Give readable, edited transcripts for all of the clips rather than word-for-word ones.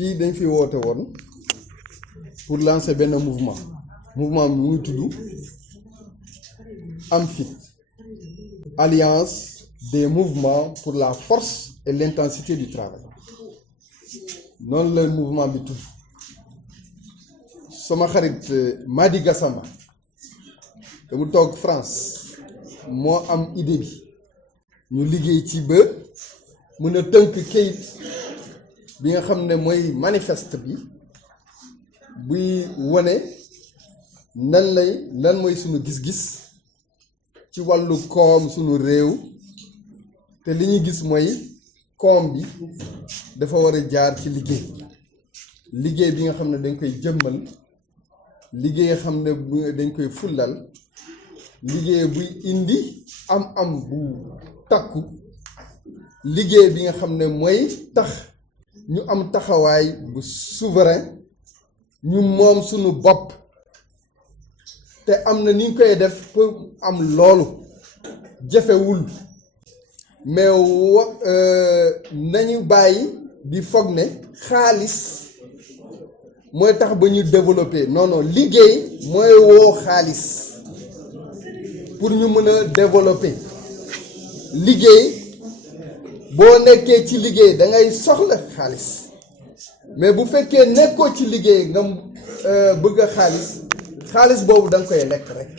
fii dañ fi woote woon pour lancer benn mouvement bi mu ngi tudd AMFIT, Alliance des mouvements pour la force et l'intensité du travail. noonu la mouvement bi tudd. sama xarit Madi Gassama te mu toog France moo am idée bi ñu liggéey ci ba mën a tënk kayit bi nga xam ne mooy manifeste bi buy wane lan mooy sunu gis-gis ci wàllu koom sunu réew te li ñuy gis mooy koom bi dafa war a jaar ci liggéey bi nga xam ne dañ koy jëmmal liggéey nga xam ne dañ koy fullal liggéey buy indi am bu takku liggéey bi nga xam ne mooy tax ñu am taxawaay bu souverain ñu moom sunu bopp te am na ni ñu koy def pour am loolu jafewul mais nañu bàyyi di foog ne xaalis mooy tax ba ñu développer non liggéey mooy woo xaalis pour ñu mën a développer liggéey boo nekkee ci liggéey da ngay soxla xaalis mais bu fekkee nekkoo ci liggéey nga bëgg a xaalis boobu da nga koy lekk rek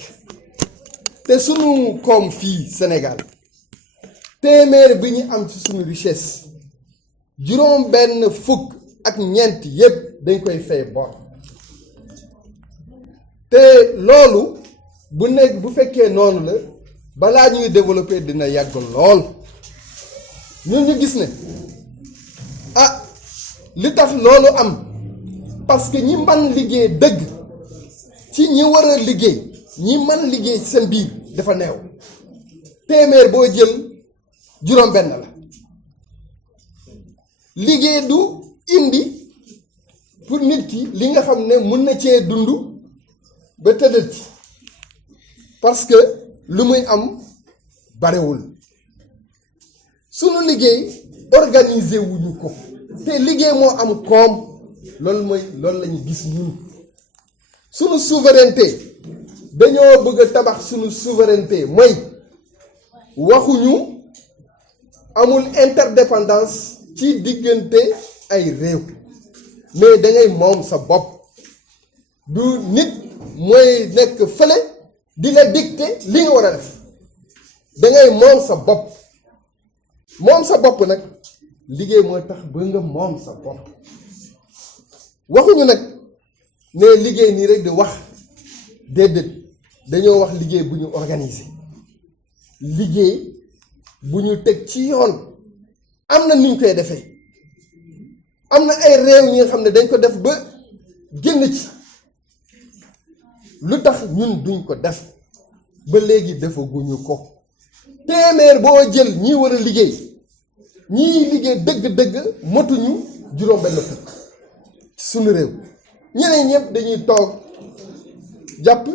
te sunu koom fii Sénégal téeméer bi ñu am ci sunu richesse juróom benn fukk ak ñeent yépp dañ koy fay bor te loolu bu fekkee noonu la balaa ñuy développer dina yàgg lool ñun ñu gis ne li tax loolu am parce que ñi man liggéey dëgg ci ñi war a liggéey ñi man liggéey seen biir dafa neew téeméer boo jël juróom benn la liggéey du indi pour nit ki li nga xam ne mën na cee dund ba tëddati parce que lu muy am barewul sunu liggéey organiser wuñu ko te liggéey moo am koom loolu la ñu gis ñun sunu souveraineté dañoo bëgg a tabax sunu souveraineté mooy waxuñu amul interdépendance ci diggante ay réew mais da ngay moom sa bopp du nit mooy nekk fële di la dicter li nga war a def da ngay moom sa bopp nag liggéey mooy tax ba nga moom sa bopp waxuñu nag ne liggéey nii rek di wax déedéet dañoo wax liggéey bu ñu organiser liggéey bu ñu teg ci yoon am na nuñ koy defee am na ay réew ñi nga xam ne dañ ko def ba génn ci lu tax ñun duñ ko def ba léegi defaguñu ko téeméer boo jël ñi war a liggéey ñii liggéey dëgg-dëgg motuñu juróom benn fukk ci suñu réew ñeneen ñëpp dañuy toog jàpp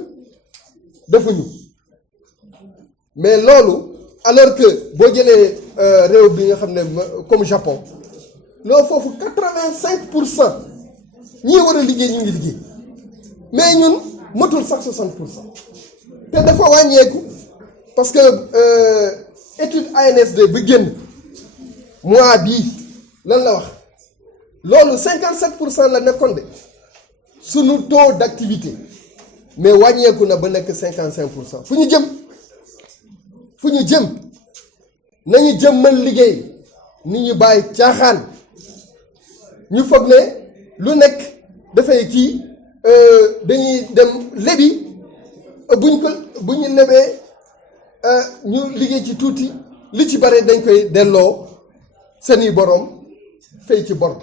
defuñu mais loolu alors que boo jëlee réew bi nga xam ne comme Japon loolu foofu 85% ñii war a liggéey ñu ngi liggéey mais ñun motul sax 60% te dafa wàññeeku parce que étude ANSD bi génn mois bii lan la wax loolu 57% la nekkoon de sunu taux d'activité mais wàññeeku na ba nekk 55%. fu ñu jëm nañu jëmmal liggéey ni ñu bàyyi caaxaan ñu foog ne lu nekk dafay kii dañuy dem lebi bu ñu lebee ñu liggéey ci tuuti li ci bare dañ koy delloo seeni borom fay ci bor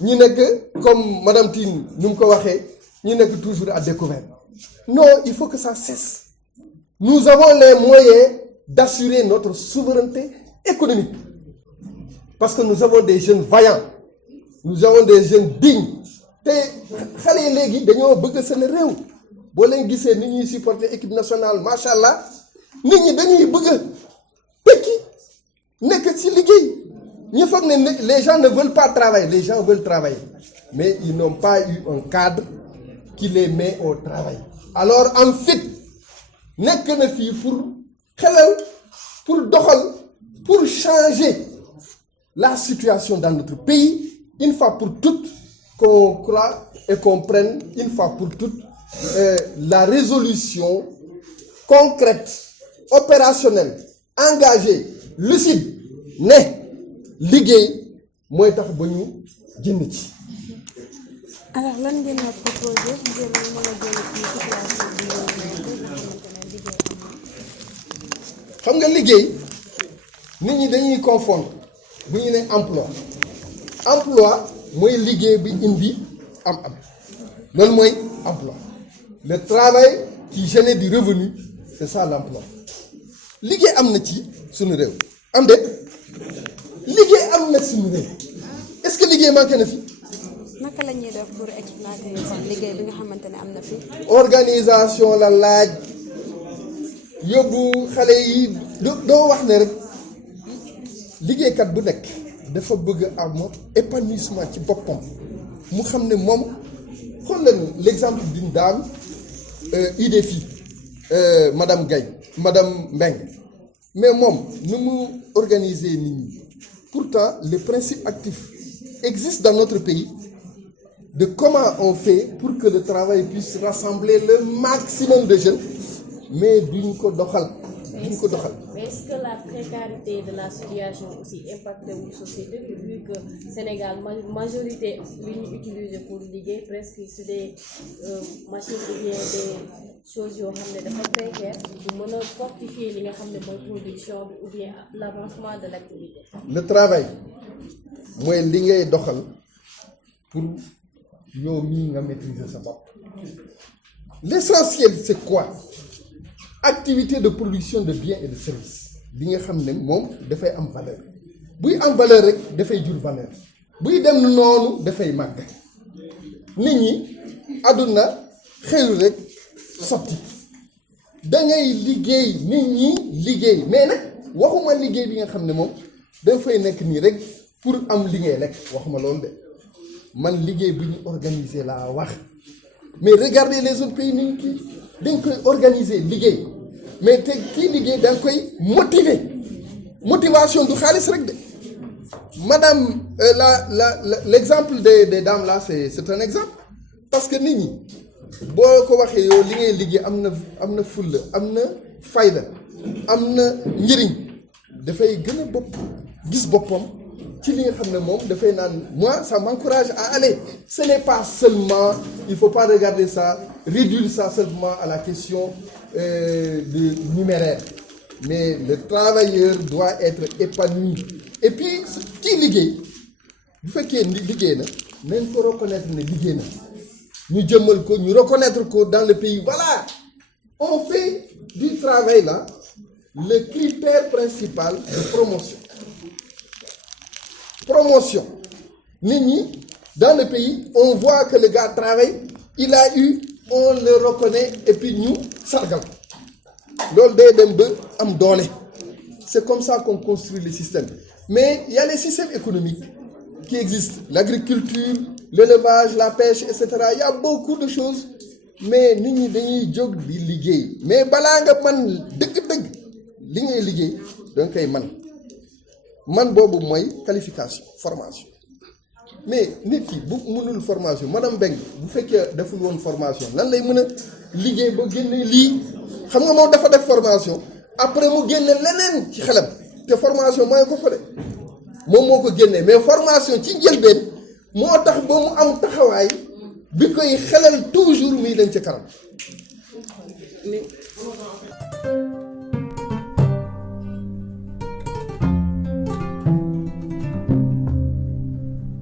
ñu nekk comme madame Tine nu mu ko waxee ñu nekk toujours à découvert. Non, il faut que ça cesse. Nous avons les moyens d'assurer notre souveraineté économique parce que nous avons des jeunes vaillants, nous avons des jeunes dignes te xale yi léegi dañoo bëgg seen réew boo leen gisee ni ñuy supporter équipe nationale macha allah nit ñi dañuy bëgg tekki nekk ci liggéey ñu foog ne les gens ne veulent pas travailler, les gens veulent travailler mais ils n'ont pas eu un cadre qui les met au travail. Alors en fait nekk na fii pour xelal pour doxal pour changer la situation dans notre pays une fois pour toutes, qu'on croit et qu'on prenne une fois pour toutes la résolution concrète, opérationnelle, engagée, lucide ne liggéey mooy tax ba ñu génn ci. alors lan ngeen a proposé ngir mën a jëlee ci situation bi nga xamante ne liggéey am xam nga liggéey nit ñi dañuy confondre bu ñu ne emploi mooy liggéey bi indi am loolu mooy emploi. Le travail qui génère du revenu, c'est ça l'emploi. liggéey am na ci suñu réew am de liggéey am na suñu réew est-ce que liggéey manqué na fi. naka la ñuy def pour exploiter kon liggéey bi nga xamante ne am na fi. organisation la laaj yóbbu xale yi doo wax ne rek liggéeykat bu nekk dafa bëgg am épanouissement ci boppam mu xam ne moom xool leen l'exemple d'une dame UDFI madame Gaye madame Mbengue mais moom nu mu organiser nit ñi pourtant le principe actif existe dans notre pays de comment on fait pour que le travail puisse rassembler le maximum de jeunes mais duñ ko doxal. Mais est-ce que la précarité de la situation aussi impacte wu société bi vu que Sénégal majorité li ñu utiliser pour liggéey presque c'est des machines ou bien des choses yoo xam ne dafa précaire du mën a fortifier li nga xam ne mooy production bi ou bien l'avancement de l'activité. Le travail mooy li ngay doxal pour yow mii nga maîtriser sa bopp. L'essentiel c'est quoi? Activité de production de biens et de services bi nga xam ne moom dafay am valeur buy am valeur rek dafay jur valeur buy dem noonu dafay màgg nit ñi àdduna xëyul rek sotti da ngay liggéey nit ñi liggéey mais nag waxuma liggéey bi nga xam ne moom dafay nekk nii rek pour am li ngay lekk waxuma loolu de man liggéey bu ñu organiser laa wax mais regardez les autres pays ni kii dañ koy organiser liggéey mais te kii liggéey da nga koy motiver motivation du xaalis rek de madame l'exemple des dames là c'est un exemple parce que nit ñi boo ko waxee yow li ngay liggéey am na fulla am na fayda am na njëriñ dafay gën a bopp gis boppam ci li nga xam ne moom dafay naan moi ça m'encourage à aller. Ce n'est pas seulement, il faut pas regarder ça, réduire ça seulement à la question de numéraire mais le travailleur doit être épanoui et puis kii liggéey bu fekkee ni liggéey na nañ ko reconnaître ne liggéey na ñu jëmmal ko ñu reconnaître ko dans le pays. Voilà, on fait du travail là le critère principal de promotion nit ñi dans le pays on voit que le gars travaille, il a eu, on le reconnaît et puis ñu sargal loolu day dem ba am doole. C'est comme ça qu'on construit le système. Mais il y a les systèmes économiques qui existent, l'agriculture, l'élevage, la pêche, etc. Il y a beaucoup de choses mais nit ñi dañuy jóg di liggéey mais balaa nga man dëgg-dëgg li ngay liggéey danga koy man boobu mooy qualification formation mais nit ki bu mënul formation madame Mbengue bu fekkee deful woon formation lan lay mën a liggéey ba génne lii xam nga moom dafa def formation après mu génne leneen ci xelam te formation mooy ko de moom moo ko génnee mais formation ci njëlbeen moo tax ba mu am taxawaay bi koy xelal toujours muy dem ci kanam.